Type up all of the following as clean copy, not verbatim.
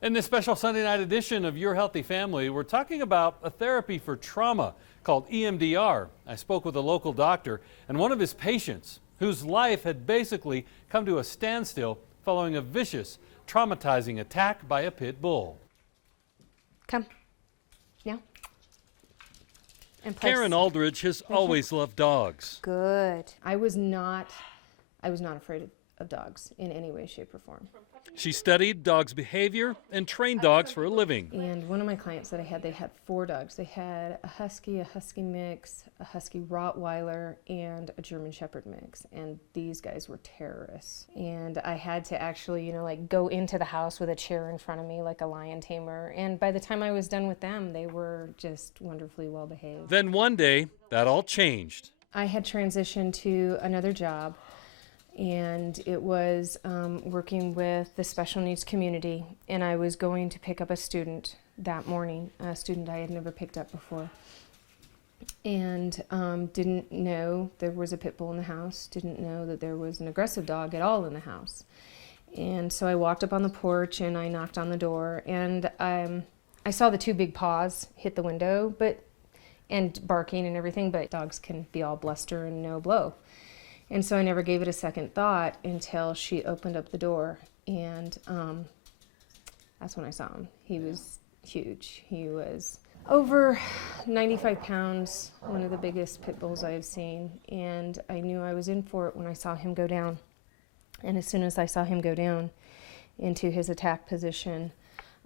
In this special Sunday night edition of Your Healthy Family, we're talking about a therapy for trauma called EMDR. I spoke with a local doctor and one of his patients whose life had basically come to a standstill following a vicious, traumatizing attack by a pit bull. Come. Now. And press. Karen Aldridge has always loved dogs. Good. I was not afraid of dogs in any way, shape, or form. She studied dogs' behavior and trained dogs for a living. And one of my clients that I had, they had 4 dogs. They had a husky mix, a husky Rottweiler, and a German Shepherd mix. And these guys were terrorists. And I had to actually, go into the house with a chair in front of me like a lion tamer. And by the time I was done with them, they were just wonderfully well behaved. Then one day, that all changed. I had transitioned to another job. And it was working with the special needs community, and I was going to pick up a student that morning, a student I had never picked up before, and didn't know there was a pit bull in the house, didn't know that there was an aggressive dog at all in the house. And so I walked up on the porch and I knocked on the door, and I saw the 2 big paws hit the window, and barking and everything, but dogs can be all bluster and no blow. And so I never gave it a second thought until she opened up the door, and that's when I saw him. He was huge. He was over 95 pounds, one of the biggest pit bulls I have seen, and I knew I was in for it when I saw him go down. And as soon as I saw him go down into his attack position,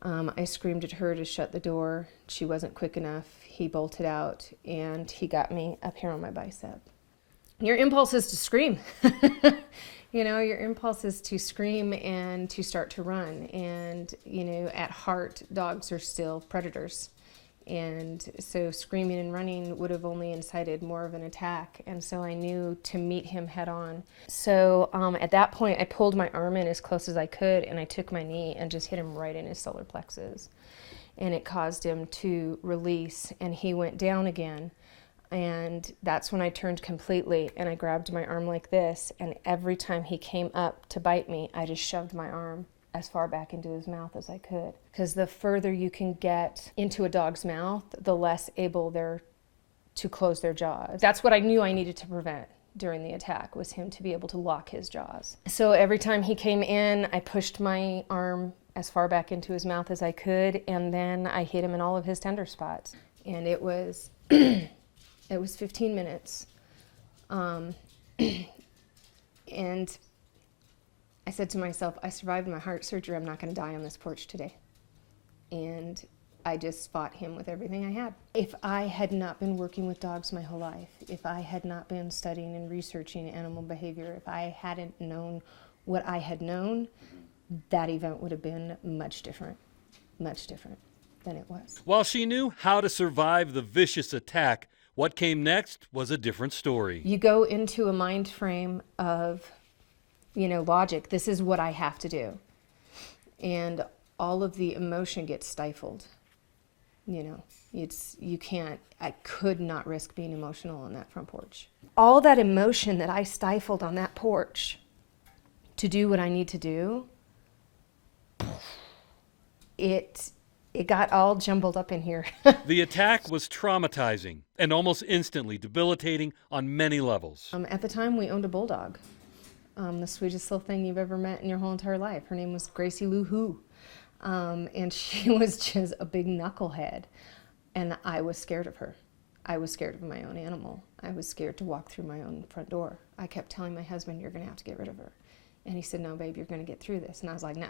I screamed at her to shut the door. She wasn't quick enough. He bolted out, and he got me up here on my bicep. Your impulse is to scream. Your impulse is to scream and to start to run. And, at heart, dogs are still predators. And so screaming and running would have only incited more of an attack. And so I knew to meet him head on. So at that point, I pulled my arm in as close as I could, and I took my knee and just hit him right in his solar plexus. And it caused him to release, and he went down again. And that's when I turned completely, and I grabbed my arm like this, and every time he came up to bite me, I just shoved my arm as far back into his mouth as I could. Because the further you can get into a dog's mouth, the less able they're to close their jaws. That's what I knew I needed to prevent during the attack, was him to be able to lock his jaws. So every time he came in, I pushed my arm as far back into his mouth as I could, and then I hit him in all of his tender spots. And it was... It was 15 minutes, and I said to myself, I survived my heart surgery, I'm not going to die on this porch today. And I just fought him with everything I had. If I had not been working with dogs my whole life, if I had not been studying and researching animal behavior, if I hadn't known what I had known, that event would have been much different than it was. While she knew how to survive the vicious attack, what came next was a different story. You go into a mind frame of, logic. This is what I have to do. And all of the emotion gets stifled. I could not risk being emotional on that front porch. All that emotion that I stifled on that porch to do what I need to do, it got all jumbled up in here. The attack was traumatizing and almost instantly debilitating on many levels. At the time, we owned a bulldog, the sweetest little thing you've ever met in your whole entire life. Her name was Gracie Lou Who, and she was just a big knucklehead, and I was scared of her. I was scared of my own animal. I was scared to walk through my own front door. I kept telling my husband, you're going to have to get rid of her. And he said, no, babe, you're going to get through this. And I was like, no.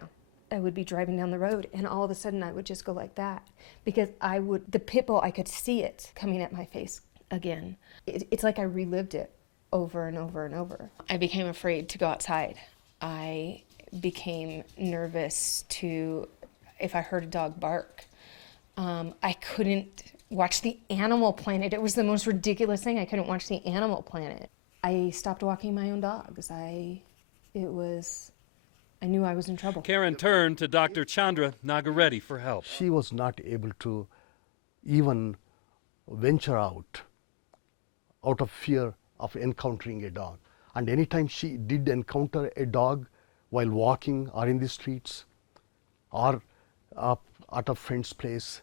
I would be driving down the road, and all of a sudden I would just go like that, because the pit bull, I could see it coming at my face again. It's like I relived it over and over and over. I became afraid to go outside. I became nervous if I heard a dog bark. I couldn't watch the Animal Planet. It was the most ridiculous thing. I couldn't watch the Animal Planet. I stopped walking my own dogs. I knew I was in trouble. Karen turned to Dr. Chandra Nagareddy for help. She was not able to even venture out of fear of encountering a dog. And anytime she did encounter a dog while walking or in the streets or up at a friend's place,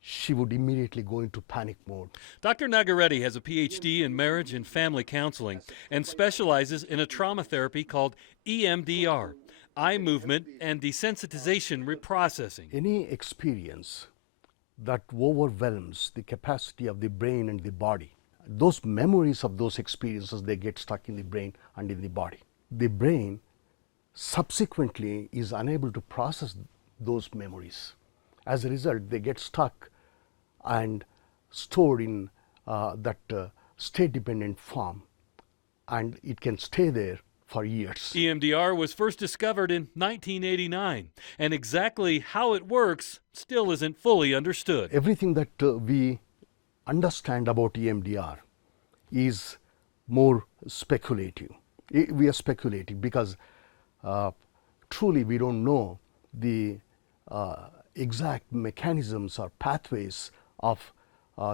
she would immediately go into panic mode. Dr. Nagareddy has a PhD in marriage and family counseling and specializes in a trauma therapy called EMDR, eye movement and desensitization reprocessing. Any experience that overwhelms the capacity of the brain and the body, those memories of those experiences, they get stuck in the brain and in the body. The brain subsequently is unable to process those memories. As a result, they get stuck and stored in that state-dependent form, and it can stay there for years. EMDR was first discovered in 1989, and exactly how it works still isn't fully understood. Everything that we understand about EMDR is more speculative. We are speculating because truly we don't know the exact mechanisms or pathways of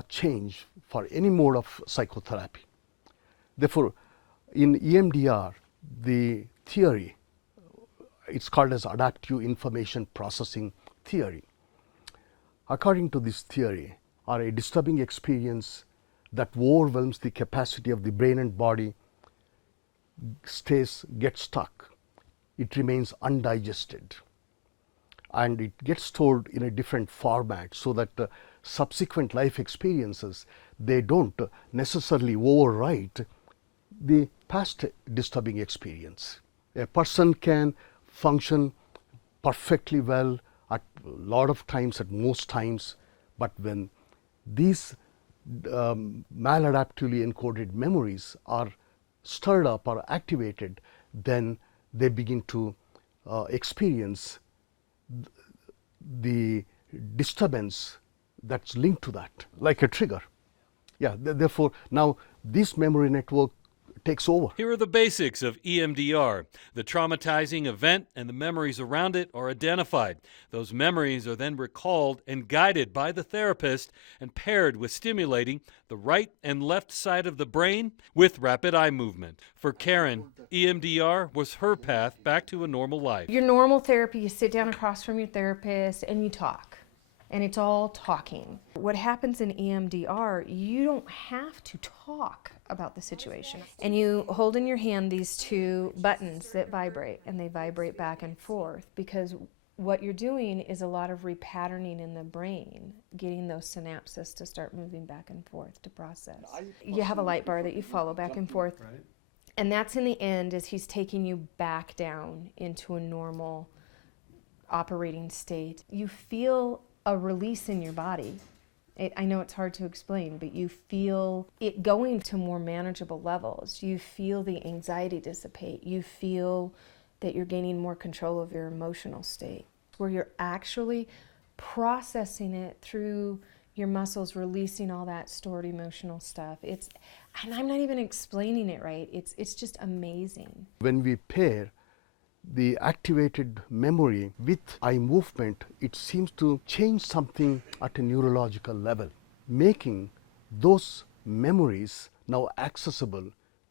change for any mode of psychotherapy. Therefore, in EMDR, the theory, it's called as adaptive information processing theory. According to this theory, or a disturbing experience that overwhelms the capacity of the brain and body gets stuck. It remains undigested, and it gets stored in a different format so that subsequent life experiences, they don't necessarily overwrite the past disturbing experience. A person can function perfectly well at a lot of times, at most times, but when these maladaptively encoded memories are stirred up or activated, then they begin to experience the disturbance that's linked to that, like a trigger. Yeah, therefore, now this memory network takes over. Here are the basics of EMDR. The traumatizing event and the memories around it are identified. Those memories are then recalled and guided by the therapist and paired with stimulating the right and left side of the brain with rapid eye movement. For Karen, EMDR was her path back to a normal life. Your normal therapy, you sit down across from your therapist and you talk. And it's all talking. What happens in EMDR, you don't have to talk about the situation. And you hold in your hand these two buttons that vibrate, and they vibrate back and forth, because what you're doing is a lot of repatterning in the brain, getting those synapses to start moving back and forth to process. You have a light bar that you follow back and forth. And that's in the end as he's taking you back down into a normal operating state. You feel a release in your body. I know it's hard to explain, but you feel it going to more manageable levels. You feel the anxiety dissipate. You feel that you're gaining more control of your emotional state, where you're actually processing it through your muscles, releasing all that stored emotional stuff. And I'm not even explaining it right. It's just amazing. When we pair the activated memory with eye movement, it seems to change something at a neurological level, making those memories now accessible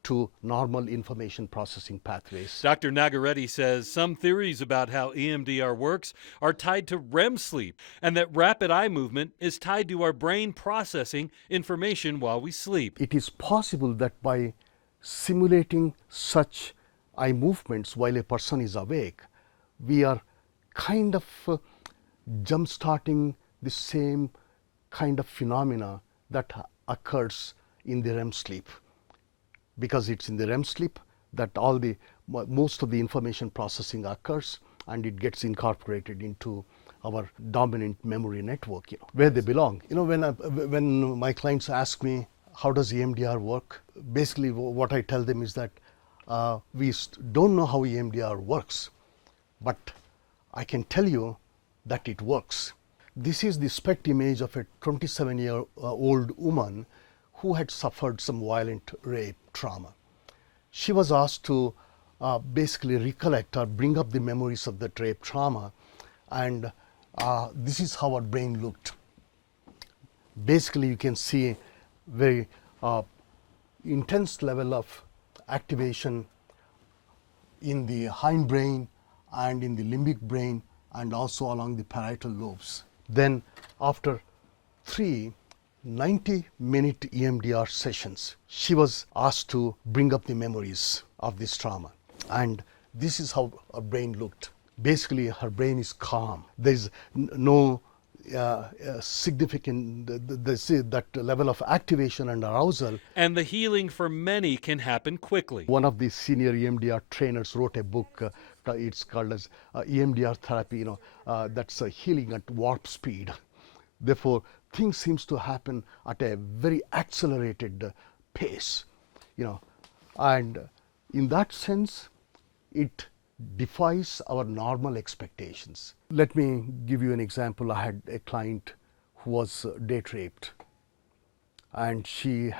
to normal information processing pathways. Dr. Nagareddy says some theories about how EMDR works are tied to REM sleep, and that rapid eye movement is tied to our brain processing information while we sleep. It is possible that by simulating such eye movements while a person is awake, we are kind of jump-starting the same kind of phenomena that occurs in the REM sleep. Because it's in the REM sleep that most of the information processing occurs, and it gets incorporated into our dominant memory network, where they belong. When my clients ask me, how does EMDR work? Basically, what I tell them is that we don't know how EMDR works, but I can tell you that it works. This is the SPECT image of a 27-year-old woman who had suffered some violent rape trauma. She was asked to basically recollect or bring up the memories of that rape trauma, and this is how her brain looked. Basically, you can see very intense level of activation in the hindbrain and in the limbic brain and also along the parietal lobes. Then after 90-minute EMDR sessions, she was asked to bring up the memories of this trauma. And this is how her brain looked. Basically, her brain is calm. There's no significant, that level of activation and arousal. And the healing for many can happen quickly. One of the senior EMDR trainers wrote a book, it's called as EMDR therapy, that's healing at warp speed. Therefore, things seems to happen at a very accelerated pace, and in that sense, it defies our normal expectations. Let me give you an example. I had a client who was date raped, and she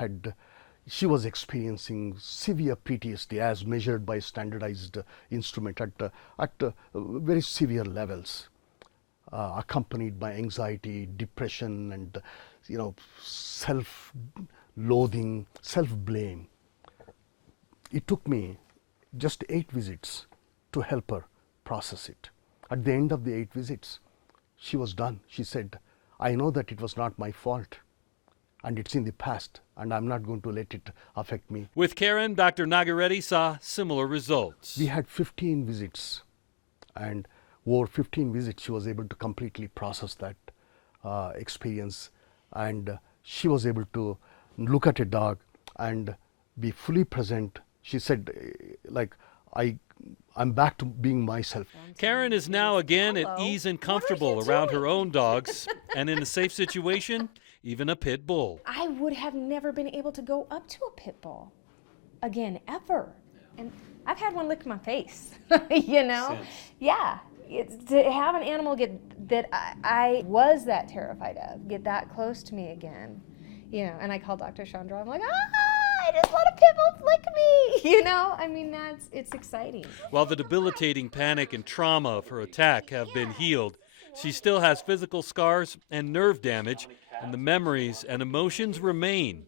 was experiencing severe PTSD as measured by standardized instrument at very severe levels, accompanied by anxiety, depression, and self-loathing, self-blame. It took me just 8 visits to help her process it. At the end of the 8 visits, she was done. She said, I know that it was not my fault, and it's in the past, and I'm not going to let it affect me. With Karen, Dr. Nagareddy saw similar results. We had 15 visits, and over 15 visits, she was able to completely process that experience, and she was able to look at a dog and be fully present. She said, I'm back to being myself. Karen is now again at ease and comfortable around her own dogs, and in a safe situation, even a pit bull. I would have never been able to go up to a pit bull again, ever. And I've had one lick my face, Yeah. It's to have an animal that I was that terrified of, get that close to me again, and I call Dr. Chandra, I'm like, I just let a pit bull lick me, it's exciting. While the debilitating panic and trauma of her attack have been healed, she still has physical scars and nerve damage, and the memories and emotions remain.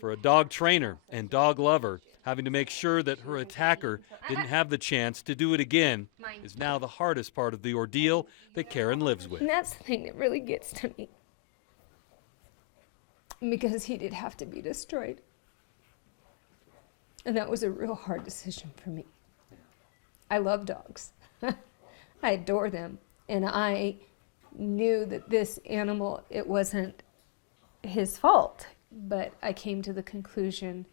For a dog trainer and dog lover, having to make sure that her attacker didn't have the chance to do it again is now the hardest part of the ordeal that Karen lives with. And that's the thing that really gets to me, because he did have to be destroyed. And that was a real hard decision for me. I love dogs. I adore them. And I knew that this animal, it wasn't his fault. But I came to the conclusion,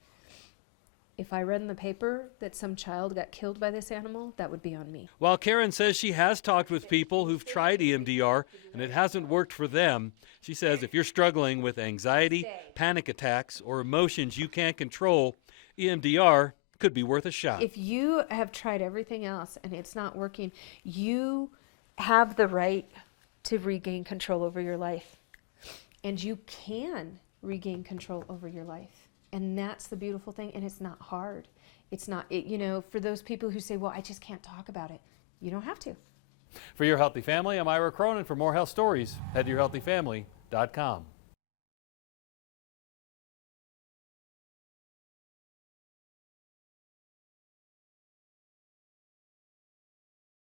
if I read in the paper that some child got killed by this animal, that would be on me. While Karen says she has talked with people who've tried EMDR and it hasn't worked for them, she says if you're struggling with anxiety, panic attacks, or emotions you can't control, EMDR could be worth a shot. If you have tried everything else and it's not working, you have the right to regain control over your life. And you can regain control over your life. And that's the beautiful thing, and it's not hard. It's not, for those people who say, well, I just can't talk about it, you don't have to. For Your Healthy Family, I'm Ira Cronin. For more health stories, head to yourhealthyfamily.com.